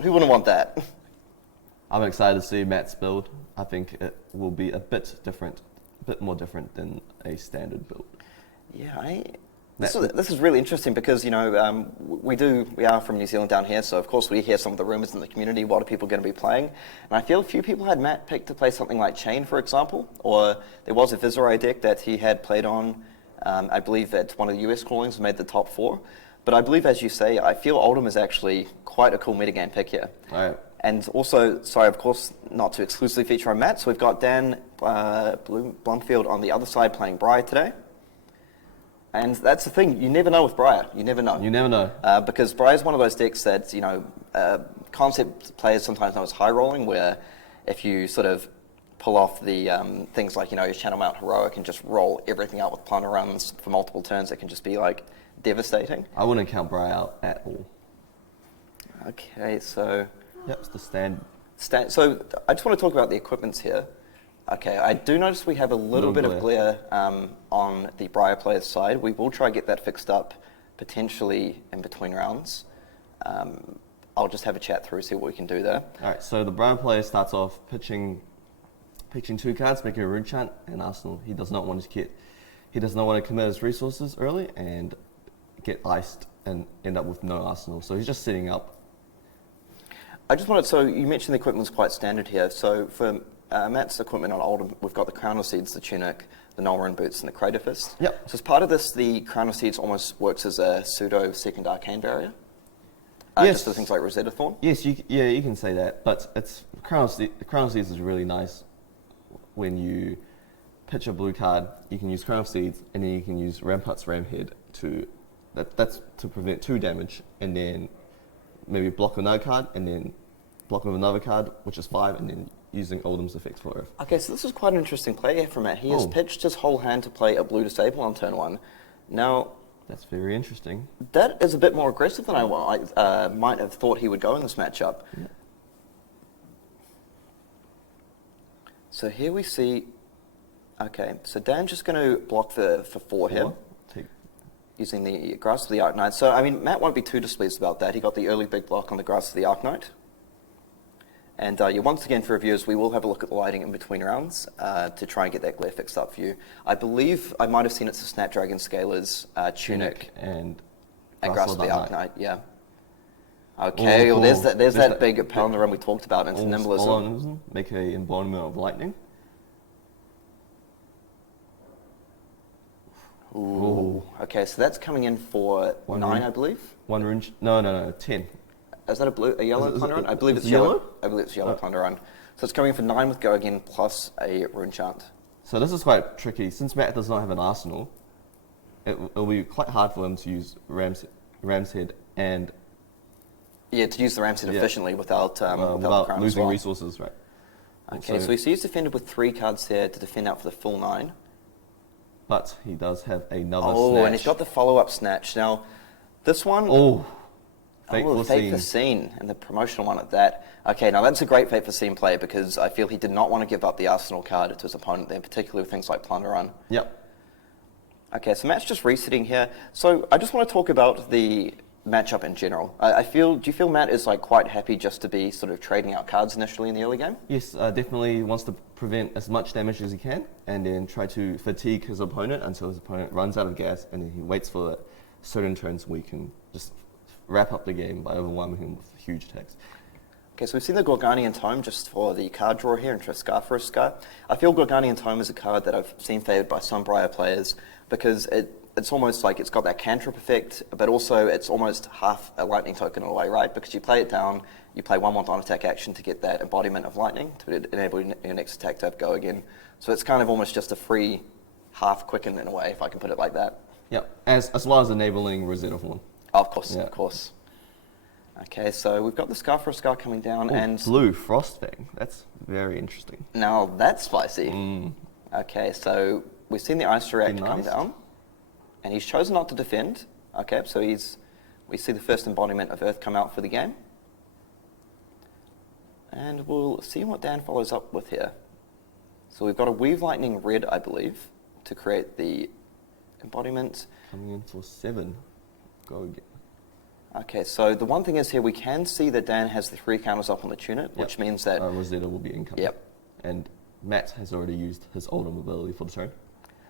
Who wouldn't want that? I'm excited to see Matt's build. I think it will be a bit more different than a standard build. Yeah, this is really interesting because, we are from New Zealand down here, so of course we hear some of the rumours in the community, what are people going to be playing? And I feel a few people had Matt picked to play something like Chain, for example, or there was a Viserai deck that he had played on, I believe at one of the US callings and made the top 4. But I believe, as you say, I feel Oldhim is actually quite a cool metagame pick here. All right. And also, sorry, of course, not to exclusively feature on Matt, so we've got Danne Blomfield on the other side playing Briar today. And that's the thing, you never know with Briar, you never know. You never know. Because Briar is one of those decks that, concept players sometimes know as high rolling, where if you sort of pull off the things like, your Channel Mount Heroic and just roll everything out with plunder runs for multiple turns, it can just be like devastating. I wouldn't count Briar out at all. Okay, so... Yep, it's the stand. So I just want to talk about the equipments here. Okay, I do notice we have a little bit of glare on the Briar player's side. We will try to get that fixed up, potentially in between rounds. I'll just have a chat through, see what we can do there. All right, so the Briar player starts off pitching 2 cards, making a rune chant and Arsenal. He does not want to commit his resources early and get iced and end up with no Arsenal. So he's just sitting up. So you mentioned the equipment's quite standard here. So for Matt's equipment on Oldhim, we've got the Crown of Seeds, the Tunic, the Nolran Boots, and the Crater Fist. Yep. So as part of this, the Crown of Seeds almost works as a pseudo second Arcane barrier. Yes. Just for things like Rosetta Thorn. Yes, you can say that, but Crown of Seeds is really nice. When you pitch a blue card, you can use Crown of Seeds, and then you can use Rampart's Ramhead that's to prevent 2 damage, and then maybe block another card, and then block with another card, which is 5, and then using Oldham's effects for Earth. Okay, so this is quite an interesting play here from Matt. He has pitched his whole hand to play a blue disable on turn 1. Now... That's very interesting. That is a bit more aggressive than I might have thought he would go in this matchup. Yeah. So here we see... Okay, so Dan's just going to block for 4 here. Using the Grasp of the Arknight. So, I mean, Matt won't be too displeased about that. He got the early big block on the Grasp of the Arknight. And once again, for reviewers, we will have a look at the lighting in between rounds to try and get that glare fixed up for you. I believe I might have seen it's a Snapdragon Scaler's Tunic and Grasp of the Arknight, yeah. Okay, well, there's that big Pounder run we talked about into Nimblism. Make a embodiment of lightning. Ooh. Okay, so that's coming in for 9, I believe. 1 rune. No, 10. Is that a yellow Plunder Run? I believe it's yellow. I believe it's yellow Plunder Run. So it's coming in for 9 with Go Again plus a rune chant. So this is quite tricky. Since Matt does not have an arsenal, it'll be quite hard for him to use Ram's Head and... Yeah, to use the Ram's Head efficiently without losing resources, right? Okay, so he's defended with 3 cards here to defend out for the full 9. But he does have another snatch. Oh, and he's got the follow-up snatch. Now, this one... Fate for Scene, and the promotional one at that. Okay, now that's a great Fate for Scene play because I feel he did not want to give up the Arsenal card to his opponent there, particularly with things like Plunder Run. Yep. Okay, so Matt's just resetting here. So I just want to talk about the matchup in general. Do you feel Matt is quite happy just to be sort of trading out cards initially in the early game? Yes, definitely wants to prevent as much damage as he can and then try to fatigue his opponent until his opponent runs out of gas, and then he waits for certain turns where he can just wrap up the game by overwhelming him with huge attacks. Okay, so we've seen the Gorganian Tome just for the card draw here into a Scar. I feel Gorganian Tome is a card that I've seen favoured by some Briar players because it's almost like it's got that cantrip effect, but also it's almost half a lightning token in a way, right? Because you play it down, you play 1 more on-attack action to get that embodiment of lightning to enable your next attack to have Go Again. So it's kind of almost just a free half quicken in a way, if I can put it like that. Yep, as well as enabling Rosetta Thorn. Oh, of course. Okay, so we've got the Scar for a Scar coming down, and blue Frostfang. That's very interesting. Now that's spicy. Okay, so we've seen the Ice React come down, and he's chosen not to defend. Okay, so we see the first embodiment of Earth come out for the game, and we'll see what Dan follows up with here. So we've got a Weave Lightning Red, I believe, to create the embodiment. Coming in for 7. Go Again. Okay, so the one thing is here, we can see that Dan has the 3 counters up on the tunic, which means that... Rosetta will be incoming. Yep. And Matt has already used his Oldhim ability for the turn.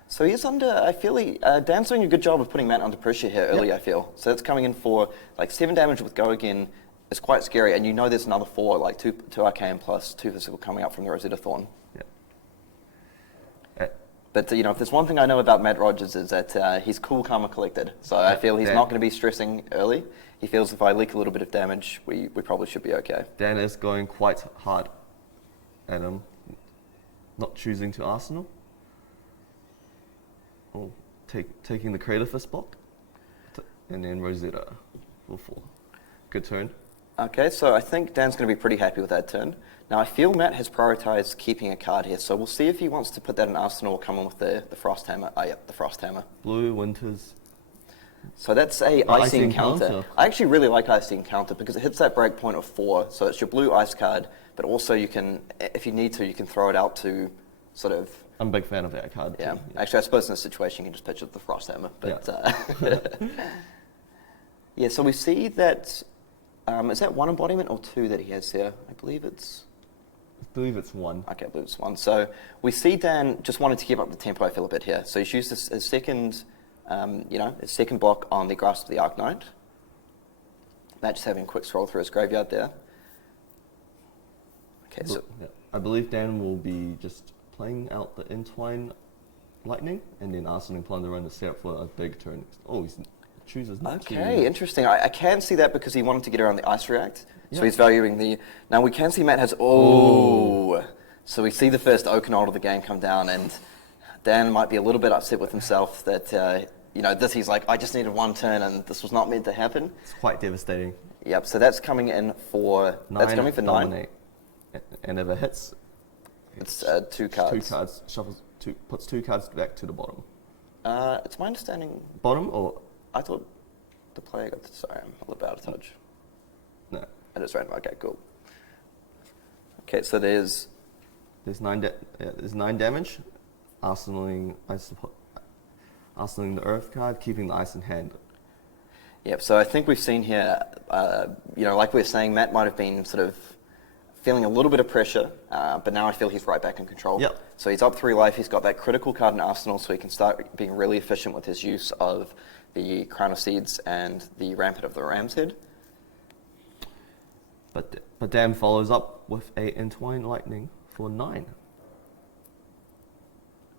So he's under, I feel Dan's doing a good job of putting Matt under pressure here early, I feel. So it's coming in for like 7 damage with Go again. It's quite scary, and you know there's another 4, like 2 Arcane plus 2 Physical coming up from the Rosetta Thorn. But, if there's one thing I know about Matt Rogers is that he's cool, calm, and collected. So I feel he's not going to be stressing early. He feels if I leak a little bit of damage, we probably should be okay. Dan is going quite hard at him, not choosing to Arsenal. Or taking the Crater Fist block. And then Rosetta for 4. Good turn. Okay, so I think Dan's going to be pretty happy with that turn. Now, I feel Matt has prioritized keeping a card here, so we'll see if he wants to put that in Arsenal or come in with the Frost Hammer. The Frost Hammer. Blue, Winters. So that's a Icy Encounter. Encounter. I actually really like Icy Encounter because it hits that break point of 4, so it's your blue ice card, but also you can, if you need to, you can throw it out to sort of... I'm a big fan of that card. Yeah, too. actually I suppose in this situation you can just pitch it with the Frost Hammer, but... Yeah, so we see that... is that 1 embodiment or 2 that he has here? I believe it's 1. Okay, I believe it's 1. So we see Dan just wanted to keep up the tempo, I feel, a bit here. So he's used his second, his second block on the Grasp of the Arknight. Matt just having a quick scroll through his graveyard there. Okay, so... I believe Dan will be just playing out the Entwine Lightning and then Arsenal Plunder Run to set up for a big turn. Oh, he chooses not to. Okay, interesting. I can see that because he wanted to get around the Ice React. So he's valuing the... Now we can see Matt has... Oh! So we see the first Oakenold of the game come down, and Dan might be a little bit upset with himself that, he's like, I just needed 1 turn and this was not meant to happen. It's quite devastating. Yep, so that's coming in for... 9, that's coming for 9. dominate. And if it hits... It's 2 cards. 2 cards, puts 2 cards back to the bottom. It's my understanding... Bottom or... I thought the player got... Sorry, I'm a little bit out of touch. No. It is random. Okay, cool. Okay, so there's 9 damage. Arsenaling the Earth card, keeping the ice in hand. Yep, so I think we've seen here, like we were saying, Matt might have been sort of feeling a little bit of pressure, but now I feel he's right back in control. Yep. So he's up 3 life, he's got that critical card in Arsenal, so he can start being really efficient with his use of the Crown of Seeds and the Rampart of the Ram's Head. But Dan follows up with a Entwine Lightning for 9.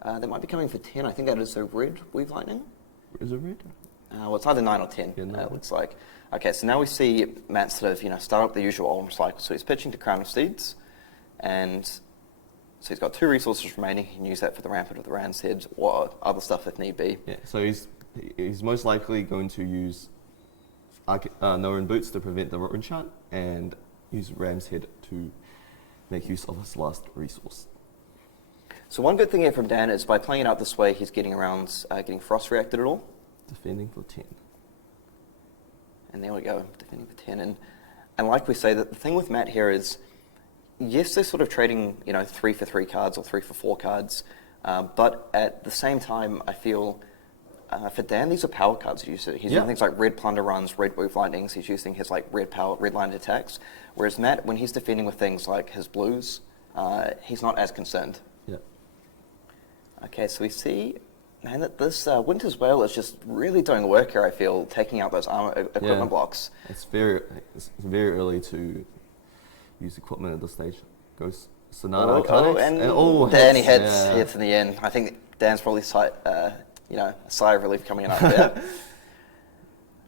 That might be coming for 10. I think that is a red Weave Lightning. Is it red? Well, it's either 9 or 10, it looks like. Okay, so now we see Matt sort of, start up the usual Oldhim cycle. So he's pitching to Crown of Seeds, and so he's got 2 resources remaining. He can use that for the Rampart of the Ram's Head or other stuff if need be. Yeah, so he's most likely going to use Norin Boots to prevent the Rune Shot, and use Ram's Head to make use of his last resource. So one good thing here from Dan is by playing it out this way, he's getting around getting Frost reacted at all. Defending for 10. And there we go, defending for 10. And like we say, that the thing with Matt here is, yes, they're sort of trading, 3 for 3 cards or 3 for 4 cards, but at the same time, I feel for Dan, these are power cards. He's using things like red Plunder Runs, red Weave Lightnings. He's using his red line attacks. Whereas Matt, when he's defending with things like his blues, he's not as concerned. Yeah. Okay, so we see, man, that this Winter's Wail is just really doing the work here, I feel, taking out those armor equipment blocks. It's very early to use equipment at this stage. Goes Sonata and Danny hits in the end. I think Dan's probably a sigh of relief coming out there.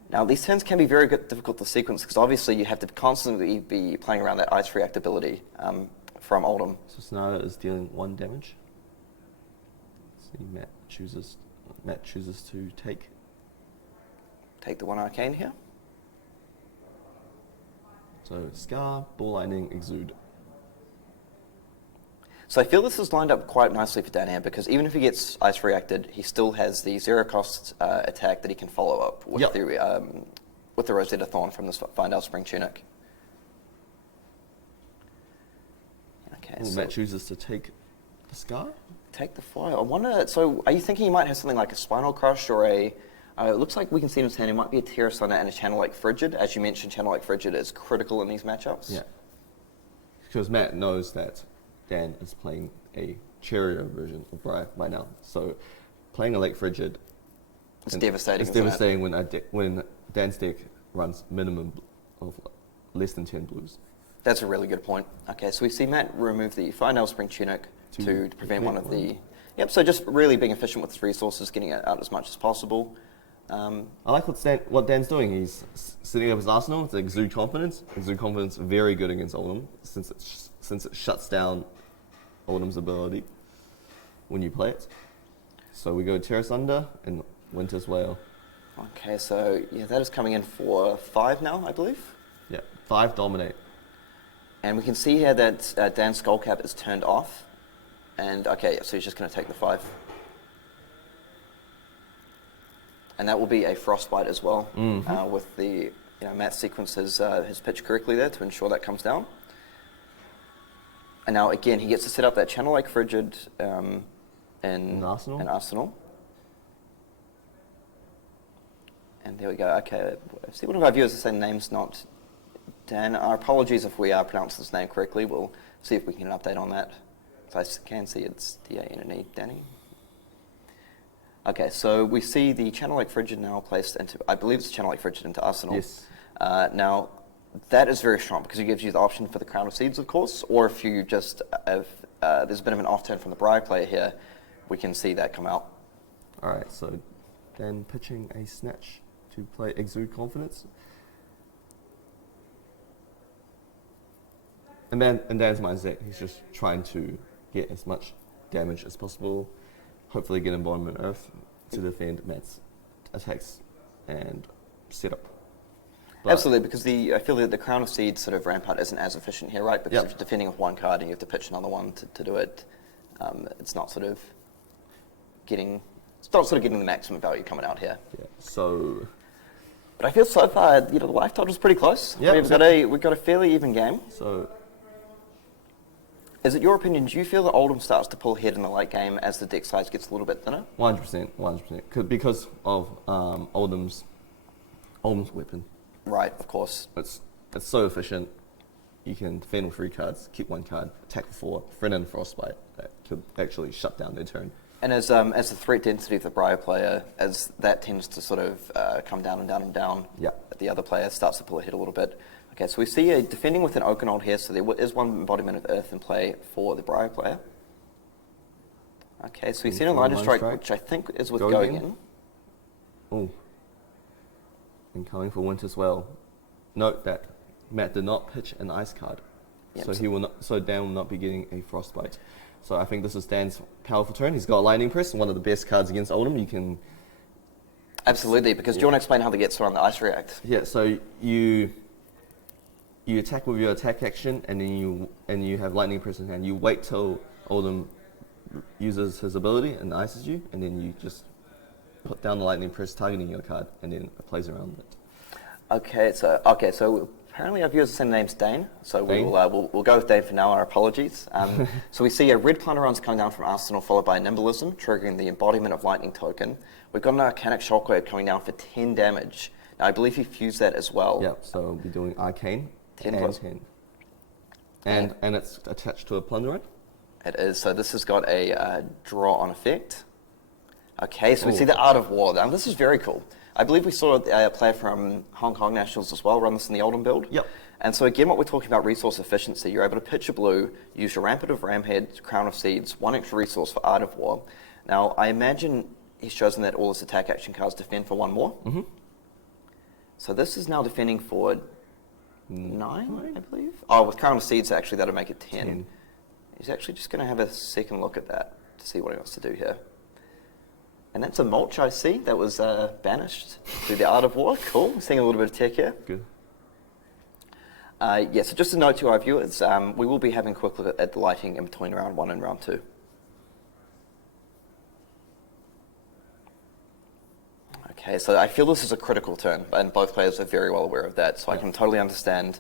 Now, these turns can be very difficult to sequence because obviously you have to constantly be playing around that ice reactability from Oldhim. So Sonata is dealing 1 damage. See, Matt chooses to take the 1 Arcane here. So Scar, Ball Lightning, Exude. So I feel this is lined up quite nicely for Dan here because even if he gets ice reacted, he still has the 0 cost attack that he can follow up with the Rosetta Thorn from this Findale Spring Tunic. Okay, Matt chooses to take the Scar? Take the foil. I wonder, so are you thinking he might have something like a Spinal Crush or a It looks like we can see in his hand it might be a Terra Thunder and a Channel Lake Frigid. As you mentioned, Channel Lake Frigid is critical in these matchups. Yeah. Because Matt knows that Dan is playing a cherrier version of Briar by now. So playing a Lake Frigid... It's devastating, It's devastating when Dan's deck runs minimum of less than 10 blues. That's a really good point. Okay, so we see Matt remove the Fire Spring Tunic to prevent one of the... Yep, so just really being efficient with his resources, getting it out as much as possible. I like what Dan's doing. He's sitting up his arsenal to exude confidence. Exude confidence very good against Oldhim since it shuts down Oldham's ability when you play it. So we go Terra Thunder and Winter's Whale. Okay, so yeah, that is coming in for 5 now, I believe. Yeah, 5 dominate. And we can see here that Dan's Skullcap is turned off. And okay, so he's just going to take the 5. And that will be a Frostbite as well, with the, Matt sequences his pitch correctly there to ensure that comes down. And now again, he gets to set up that Channel Lake Frigid in Arsenal. And there we go. Okay, see, one of our viewers is saying name's not Dan. Our apologies if we pronounced this name correctly. We'll see if we can get an update on that. So I can see it's D-A-N-N-E, Danny. Okay, so we see the Channel Lake Frigid now placed into, I believe it's Channel Lake Frigid into Arsenal. Yes. Now, that is very strong because it gives you the option for the Crown of Seeds, of course, or if you just, if there's a bit of an off turn from the Briar player here, we can see that come out. All right, so Dan pitching a Snatch to play Exude Confidence. And Dan's mindset, he's just trying to get as much damage as possible, hopefully get Embodiment Earth to defend Matt's attacks and setup. Absolutely, because I feel that the Crown of Seeds sort of rampart isn't as efficient here, right? Because if you're defending with one card and you have to pitch another one to do it, it's not sort of getting the maximum value coming out here. Yeah. So. But I feel so far, the life total is pretty close. Yeah, we've got a fairly even game. So. Is it your opinion, do you feel that Oldhim starts to pull ahead in the late game as the deck size gets a little bit thinner? 100%. Because of Oldham's weapon. Right, of course. It's so efficient. You can defend with 3 cards, keep 1 card, attack with 4, friend and Frostbite. That could actually shut down their turn. And as the threat density of the Briar player, as that tends to sort of come down and down and down, the other player starts to pull ahead a little bit. Okay, so we see a defending with an Oakenold here, so there is one embodiment of Earth in play for the Briar player. Okay, so we've seen a Lightning Strike, which I think is with going in. Oh. And coming for Winter's Well. Note that Matt did not pitch an Ice card, so Dan will not be getting a Frostbite. So I think this is Dan's powerful turn. He's got Lightning Press, one of the best cards against Oldhim. You can... Absolutely, because do you want to explain how they get around the Ice React? Yeah, so you attack with your attack action, and then you have Lightning Press in hand. You wait till Oldhim uses his ability and ices you, and then you just put down the Lightning Press targeting your card, and then it plays around it. Okay, so apparently our viewer's same name's Dane, so we'll go with Dane for now. Our apologies. So we see a red Plunderons coming down from Arsenal, followed by Nimblism, triggering the embodiment of Lightning token. We've got an Arcanic Shockwave coming down for 10 damage. Now I believe he fused that as well. Yeah, so we'll be doing Arcane. 10 plus 10. And it's attached to a Plunderon? It is. So this has got a draw on effect. Okay, so we see the Art of War. Now this is very cool. I believe we saw a player from Hong Kong Nationals as well run this in the Oldhim build. Yep. And so again, what we're talking about resource efficiency, you're able to pitch a blue, use your Rampant of Ramhead, Crown of Seeds, 1 extra resource for Art of War. Now I imagine he's chosen that all his attack action cards defend for 1 more. Mm-hmm. So this is now defending for 9, I believe. Oh, with Crown of Seeds, actually, that'll make it 10. He's actually just going to have a second look at that to see what he wants to do here. And that's a mulch, I see, that was banished through the Art of War. Cool. Seeing a little bit of tech here. Good. So just a note to our viewers, we will be having a quick look at the lighting in between round 1 and round 2. Okay, so I feel this is a critical turn, and both players are very well aware of that. So I can totally understand,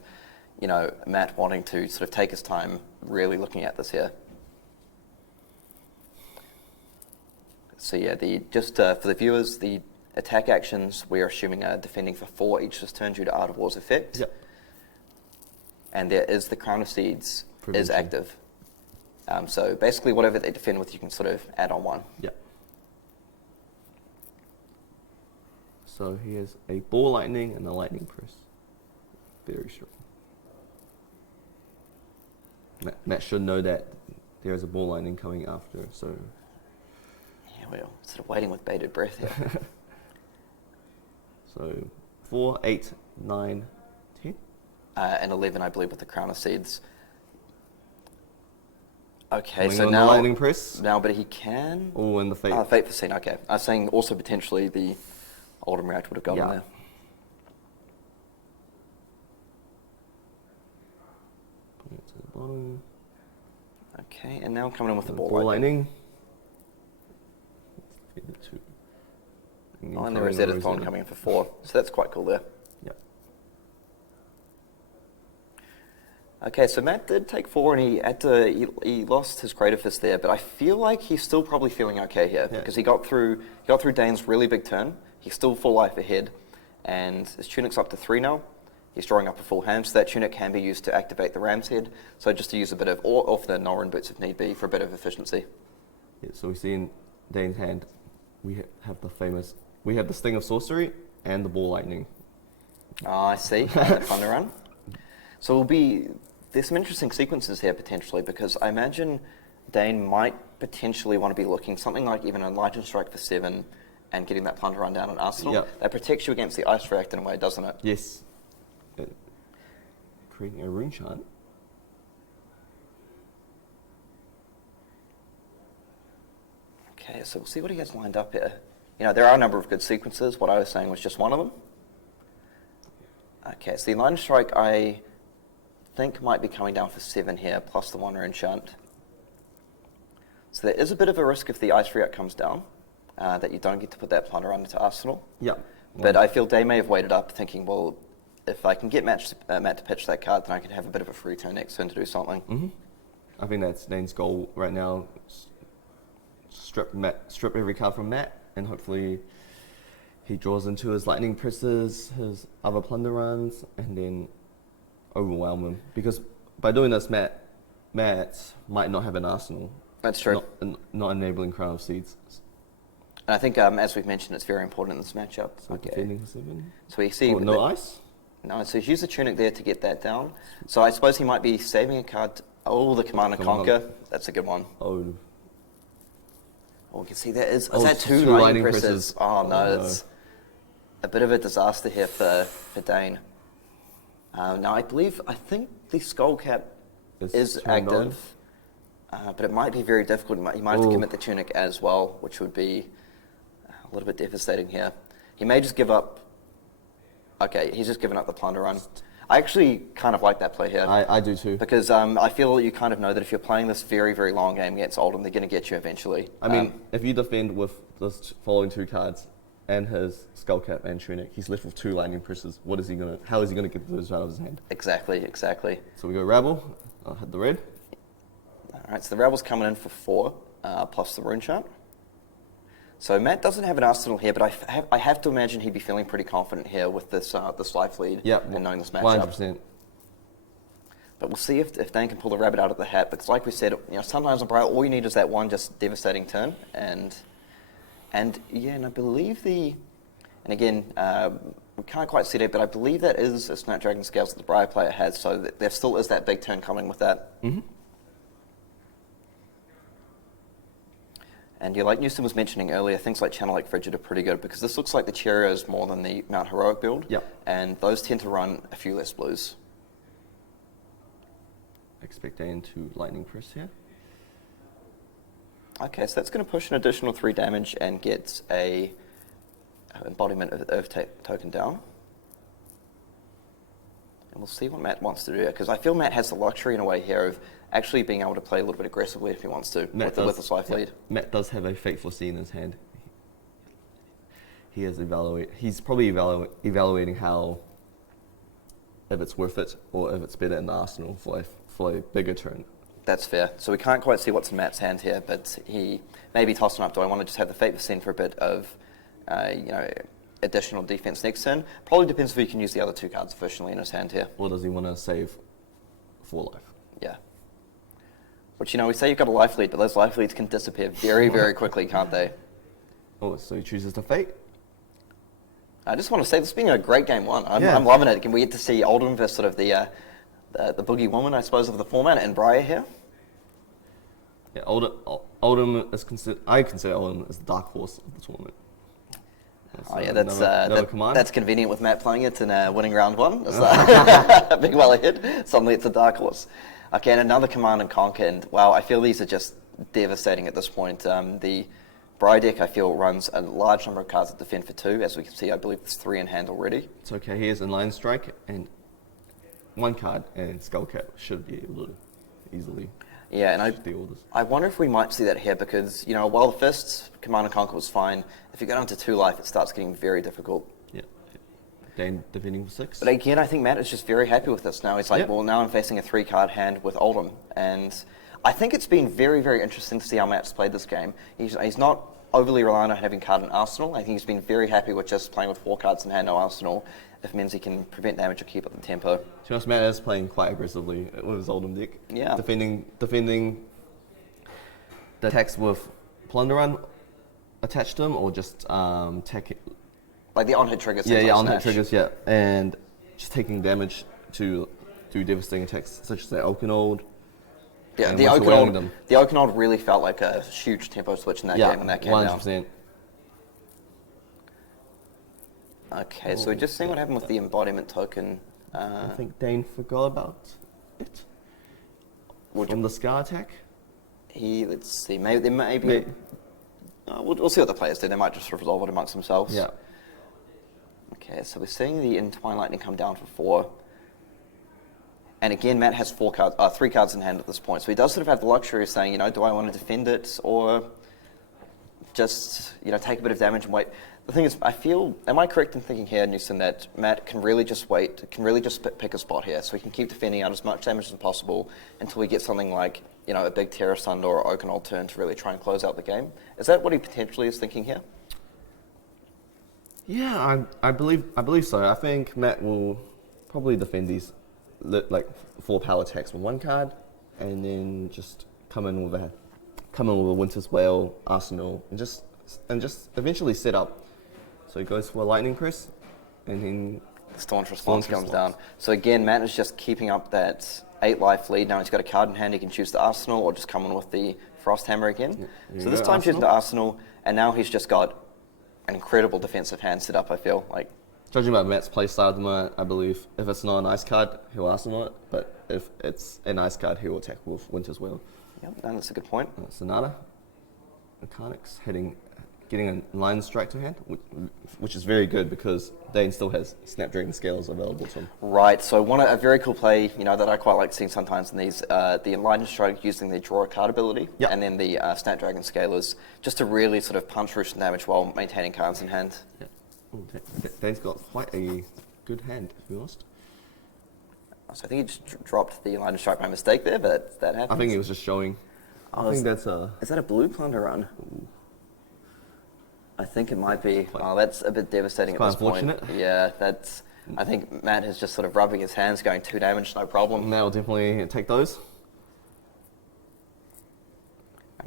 Matt wanting to sort of take his time, really looking at this here. So yeah, for the viewers, the attack actions, we're assuming are defending for 4 each this turn due to Art of War's effect. Yep. And there is the Crown of Seeds is Prevention. active. So basically whatever they defend with, you can sort of add on 1. Yeah. So he has a Ball Lightning and a Lightning Press. Very strong. Matt should know that there is a Ball Lightning coming after, so... Yeah, we're sort of waiting with bated breath here. So 4, 8, 9, 10. And 11, I believe, with the Crown of Seeds. Okay, Wing so on now... the Lightning Press. Now, but he can... Oh, and the Fate. Fate for Scene, okay. I was saying also potentially the Oldhim React would have gotten there. Put it to the bottom. Okay, and now coming in with the Ball Ball Lightning. Lightning. Feed it to- Oh, and the Rosetta Thorn coming in for 4. So that's quite cool there. Yep. Okay, so Matt did take 4 and he lost his Greater Fist there, but I feel like he's still probably feeling okay here because he got through Dane's really big turn. He's still full life ahead, and his Tunic's up to 3 now. He's drawing up a full hand, so that Tunic can be used to activate the Ram's Head. So just to use a bit of, or off the Nolran boots if need be, for a bit of efficiency. Yeah, so we see in Dane's hand, we have the Sting of Sorcery and the Ball Lightning. Oh, I see. Thunder Run. So there's some interesting sequences here potentially, because I imagine Dane might potentially want to be looking something like even a Lightning Strike for 7 and getting that Plunder Run down on Arsenal. Yep. That protects you against the Ice React in a way, doesn't it? Yes. Creating a Rune Chant. Okay, so we'll see what he has lined up here. You know, there are a number of good sequences. What I was saying was just one of them. Okay, so the Lightning Strike I think might be coming down for 7 here, plus the 1 Rune Chant. So there is a bit of a risk if the Ice React comes down, that you don't get to put that Plunder Run into Arsenal. Yep. But I feel Day may have waited up thinking, well, if I can get Matt to pitch that card, then I can have a bit of a free turn next turn to do something. Mm-hmm. I think that's Dane's goal right now. Strip every card from Matt, and hopefully he draws into his Lightning Presses, his other Plunder Runs, and then overwhelm him. Because by doing this, Matt might not have an Arsenal. That's true. Not enabling Crown of Seeds. And I think, as we've mentioned, it's very important in this matchup. So defending for 7. So we see... no ice? No, so he's used the Tunic there to get that down. So I suppose he might be saving a card. The Command and Conquer. That's a good one. Oh, we can see that is Oh, that two two Lightning Lightning Presses? Presses. Oh no, Oh, no. it's a bit of a disaster here for Dane. Now I think the Skull Cap is turned on. active, but it might be very difficult. He might have to Ooh. commit the Tunic as well, which would be a little bit devastating here. He may just give up. Okay, he's just given up the Plunder Run. I actually kind of like that play here. I do too. Because I feel you kind of know that if you're playing this very, very long game against Oldhim, they're going to get you eventually. I mean, if you defend with the following 2 cards and his Skullcap and Tunic, he's left with 2 Lightning Presses. How is he gonna get those out of his hand? Exactly. So we go Rabble. I'll hit the red. All right, so the Rabble's coming in for 4, plus the Rune Chant. So Matt doesn't have an Arsenal here, but I have to imagine he'd be feeling pretty confident here with this life lead and knowing this matchup. 100%. But we'll see if Dane can pull the rabbit out of the hat. Because like we said, sometimes on Briar, all you need is that one just devastating turn. And yeah, and I believe and again, we can't quite see it, but I believe that is a Snapdragon Scales that the Briar player has. So there still is that big turn coming with that. Mm-hmm. And like Newsom was mentioning earlier, things like Channel Lake Frigid are pretty good because this looks like the Cheerios more than the Mount Heroic build. Yep. And those tend to run a few less blues. Expect Dane to Lightning Press here. Okay, so that's going to push an additional 3 damage and get a embodiment of Earth token down. And we'll see what Matt wants to do because I feel Matt has the luxury in a way here of actually being able to play a little bit aggressively if he wants to with this life lead. Matt does have a Fateful Sea in his hand. He's probably evaluating how, if it's worth it or if it's better in the Arsenal for a bigger turn. That's fair. So we can't quite see what's in Matt's hand here, but he may be tossing up, do I want to just have the Fate Descend for a bit of additional defense next turn. Probably depends if he can use the other 2 cards efficiently in his hand here. Or does he want to save 4 life? Yeah. Which, we say you've got a life lead, but those life leads can disappear very, very quickly, can't they? Oh, so he chooses to fate? I just want to say this has been a great game 1. I'm loving it. Can we get to see Oldhim versus sort of the boogie woman, I suppose, of the format, and Briar here? Yeah, Oldhim is I consider Oldhim as the dark horse of the tournament. That's convenient with Matt playing it and winning round 1. It's being well ahead. Suddenly it's a dark horse. Okay, and another Command and Conquer, and wow, I feel these are just devastating at this point. The Briar deck, I feel, runs a large number of cards that defend for 2. As we can see, I believe there's 3 in hand already. It's okay, here's Inline Strike, and 1 card, and Skullcat should be able to easily Yeah, and deal with this. I wonder if we might see that here because, while the first Command and Conquer was fine, if you go down to 2 life, it starts getting very difficult. Yeah. Dane defending for 6. But again, I think Matt is just very happy with this now. He's like, well, now I'm facing a 3-card hand with Oldhim. And I think it's been very, very interesting to see how Matt's played this game. He's not overly reliant on having card in arsenal. I think he's been very happy with just playing with 4 cards in hand, no arsenal, if it means he can prevent damage or keep up the tempo. To be honest, Matt is playing quite aggressively with his Oldhim deck. Yeah. Defending the attacks with Plunder Run attached to him, or just like the on-hit triggers. Yeah, on-hit triggers, yeah. And just taking damage to do devastating attacks, such as the Oakenold. Yeah, the Oakenold really felt like a huge tempo switch in that game when that came 100%. down. Okay, so we're just seeing what happened with the embodiment token. I think Dane forgot about it. From the Scar attack? Let's see, maybe there may be... we'll see what the players do. They might just resolve it amongst themselves. Yeah. Okay, so we're seeing the Entwine Lightning come down for 4. And again, Matt has 3 cards in hand at this point. So he does sort of have the luxury of saying, do I want to defend it or just, take a bit of damage and wait. The thing is, am I correct in thinking here, Newson, that Matt can really just wait, pick a spot here, so he can keep defending out as much damage as possible until we get something like, a big Terra Thunder or Oakenold turn to really try and close out the game? Is that what he potentially is thinking here? Yeah, I believe so. I think Matt will probably defend these 4 power attacks with 1 card, and then just come in with a Winter's Whale, Arsenal, and just eventually set up. So he goes for a Lightning Crest, and then Staunch Response comes down. So again, Matt is just keeping up that 8 life lead. Now he's got a card in hand. He can choose the Arsenal or just come in with the Frost Hammer again. So this time choosing the Arsenal, and now he's just got an incredible defensive hand set up, I feel like. Judging by Matt's playstyle at the moment, I believe if it's not an ice card, he'll Arsenal it, but if it's an ice card, he'll attack with Winter's Wheel. Yep, that's a good point. Sonata, Mechanics, getting a line strike to hand, which is very good because Dane still has Snapdragon Scales available to him. Right, so a very cool play, that I quite like seeing sometimes in these, the Enlightened Strike using the draw a card ability, and then the Snapdragon Scalers, just to really sort of punch through some damage while maintaining cards in hand. Yeah. Ooh, Dane's got quite a good hand, to be honest. So I think he just dropped the Enlightened Strike by mistake there, but that happens. I think he was just showing. I think that's a... Is that a blue Plunder Run? Ooh. I think it might be. Oh, that's a bit devastating at this point. Unfortunate. Yeah, I think Matt is just sort of rubbing his hands, going 2 damage, no problem. Now we'll definitely take those.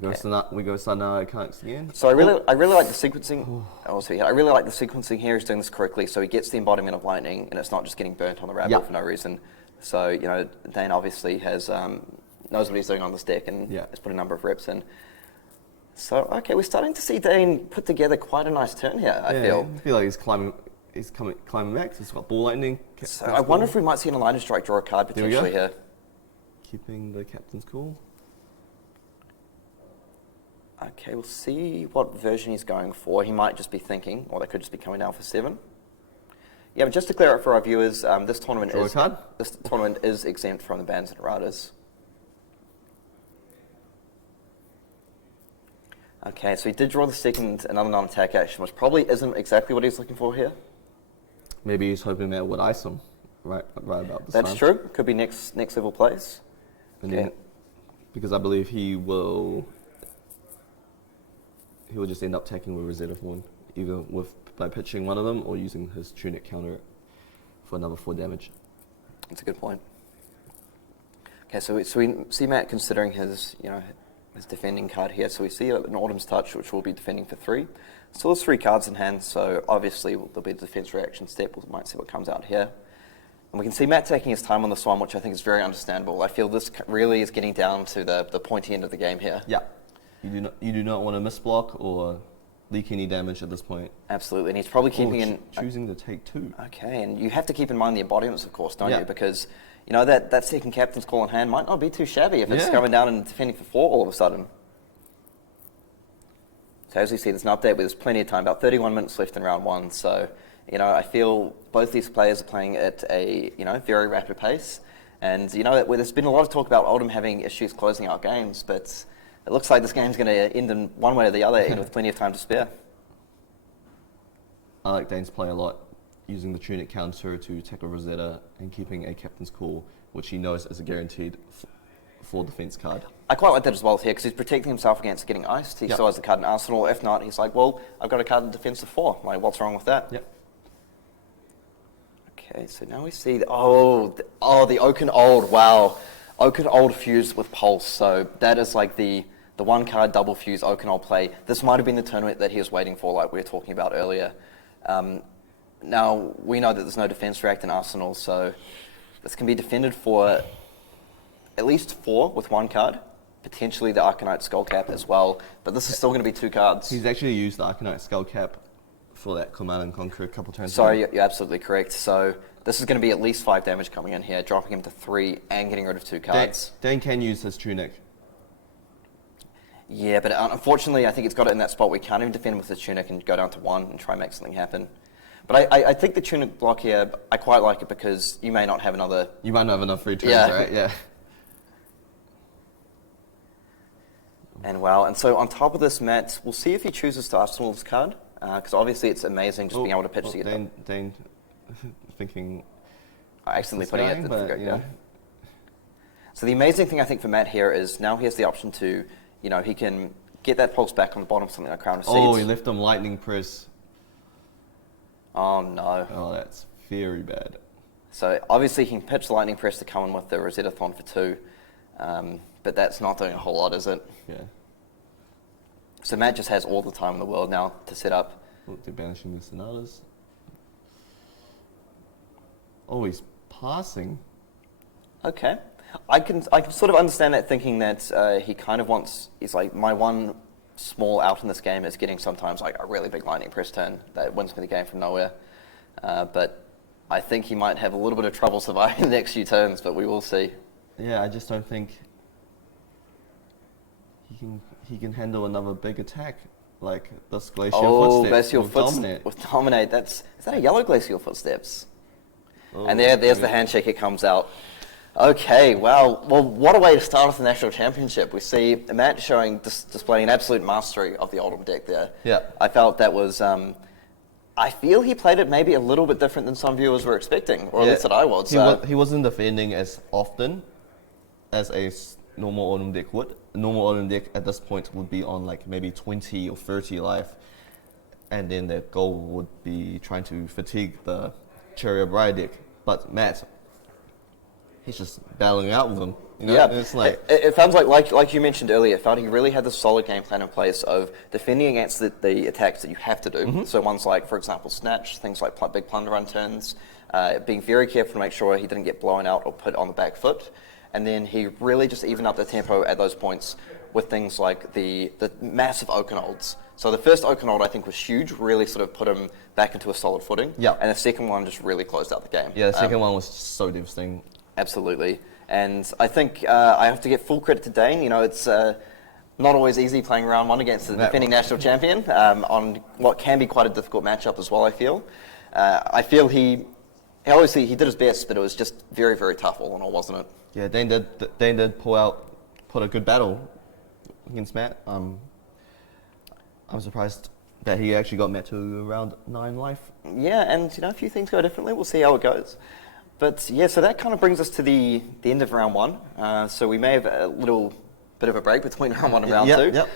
Okay. We go Sana Mechanics again. So I really like the sequencing. I really like the sequencing here. He's doing this correctly, so he gets the embodiment of lightning, and it's not just getting burnt on the rabbit for no reason. So Dane obviously knows what he's doing on this deck and has put a number of reps in. So, okay, we're starting to see Dane put together quite a nice turn here, I feel. I feel like he's climbing back. He's got Ball Lightning. So I wonder if we might see an Enlightened Strike draw a card potentially here. Keeping the Captain's cool. Okay, we'll see what version he's going for. He might just be thinking, or they could just be coming down for 7. Yeah, but just to clear up for our viewers, this tournament is exempt from the bans and erratas. Okay, so he did draw the second, another non-attack action, which probably isn't exactly what he's looking for here. Maybe he's hoping that would ice him right about this time. That's true. Could be next level plays. And then, because I believe he will just end up attacking with Rosetta Thorn either by pitching one of them or using his tunic counter for another 4 damage. That's a good point. Okay, so we see Matt considering his defending card here. So we see an Oldhim's Touch, which will be defending for 3. Still has 3 cards in hand, so obviously there'll be a defense reaction step. We might see what comes out here. And we can see Matt taking his time on this one, which I think is very understandable. I feel this really is getting down to the pointy end of the game here. Yeah. You do not want to miss block or leak any damage at this point. Absolutely, and he's probably keeping choosing to take 2. Okay, and you have to keep in mind the embodiments, of course, don't Yeah. you? Because that second captain's call in hand might not be too shabby if it's Yeah. coming down and defending for 4 all of a sudden. So as we see, there's an update where there's plenty of time, about 31 minutes left in round 1. So, I feel both these players are playing at a, very rapid pace. And, where there's been a lot of talk about Oldhim having issues closing out games, but it looks like this game's going to end in one way or the other, and with plenty of time to spare. I like Dane's play a lot, using the tunic counter to tackle Rosetta and keeping a captain's call, which he knows is a guaranteed 4 defense card. I quite like that as well here, because he's protecting himself against getting iced. He still has the card in Arsenal. If not, he's like, well, I've got a card in defense of 4. Like, what's wrong with that? Yep. Okay, so now we see the Oaken Old. Wow. Oaken Old fused with Pulse. So that is like the 1 card double fuse Oaken Old play. This might have been the tournament that he was waiting for, like we were talking about earlier. Now, we know that there's no defense react in Arsenal, so this can be defended for at least 4 with 1 card, potentially the Arcanite Skullcap as well, but this is still going to be 2 cards. He's actually used the Arcanite Skullcap for that Command and Conquer a couple turns Sorry, ago. you're absolutely correct. So this is going to be at least 5 damage coming in here, dropping him to 3 and getting rid of 2 cards. Dane can use his tunic. Yeah, but unfortunately, I think it's got it in that spot where he can't even defend with his tunic and go down to 1 and try and make something happen. But I think the tunic block here, I quite like it because you may not have another... You might not have enough free turns, Yeah. right? Yeah. And wow, and so on top of this, Matt, we'll see if he chooses to Arsenal this card, because obviously it's amazing just being able to pitch to get Dane thinking... I accidentally putting it... but, yeah. So the amazing thing I think for Matt here is now he has the option to, he can get that pulse back on the bottom of something like Crown of Seeds. Oh, he left him Lightning Press. Oh no. Oh, that's very bad. So obviously he can pitch the Lightning Press to come in with the Rosetta Thorn for 2, but that's not doing a whole lot, is it? Yeah. So Matt just has all the time in the world now to set up. Oh, they're banishing the Sonatas. Oh, he's passing. Okay. I can sort of understand that, thinking that he kind of wants, he's like, my one small out in this game is getting sometimes like a really big Lightning Press turn that wins me the game from nowhere. But I think he might have a little bit of trouble surviving the next few turns, but we will see. Yeah, I just don't think he can handle another big attack like this Glacial Footsteps. Glacial with Footsteps Dominate. with Dominate. Is that a yellow Glacial Footsteps? Oh, And there's the handshake. It comes out. Okay, wow. Well, what a way to start off the national championship. We see Matt displaying an absolute mastery of the Oldhim deck there. Yeah. I felt that was. I feel he played it maybe a little bit different than some viewers were expecting, or at least that I was. He wasn't defending as often as a normal Oldhim deck would. A normal Oldhim deck at this point would be on like maybe 20 or 30 life, and then their goal would be trying to fatigue the Chariot Briar deck. But Matt, he's just battling out with them. Yeah, it's like it sounds like you mentioned earlier. It felt he really had this solid game plan in place of defending against the attacks that you have to do. Mm-hmm. So ones like, for example, Snatch, things like big plunder run turns, being very careful to make sure he didn't get blown out or put on the back foot. And then he really just evened up the tempo at those points with things like the massive Oakenolds. So the first Oakenhold I think was huge, really sort of put him back into a solid footing. Yeah. And the second one just really closed out the game. yeah, the second one was so devastating. Absolutely. And I think I have to give full credit to Dane. It's not always easy playing round 1 against the defending national champion on what can be quite a difficult matchup as well, I feel. I feel he obviously he did his best, but it was just very, very tough all in all, wasn't it? Yeah, Dane did put a good battle against Matt. I'm surprised that he actually got Matt to around 9 life. Yeah, and a few things go differently. We'll see how it goes. But yeah, so that kind of brings us to the end of round 1. So we may have a little bit of a break between round 1 and round 2. Yep.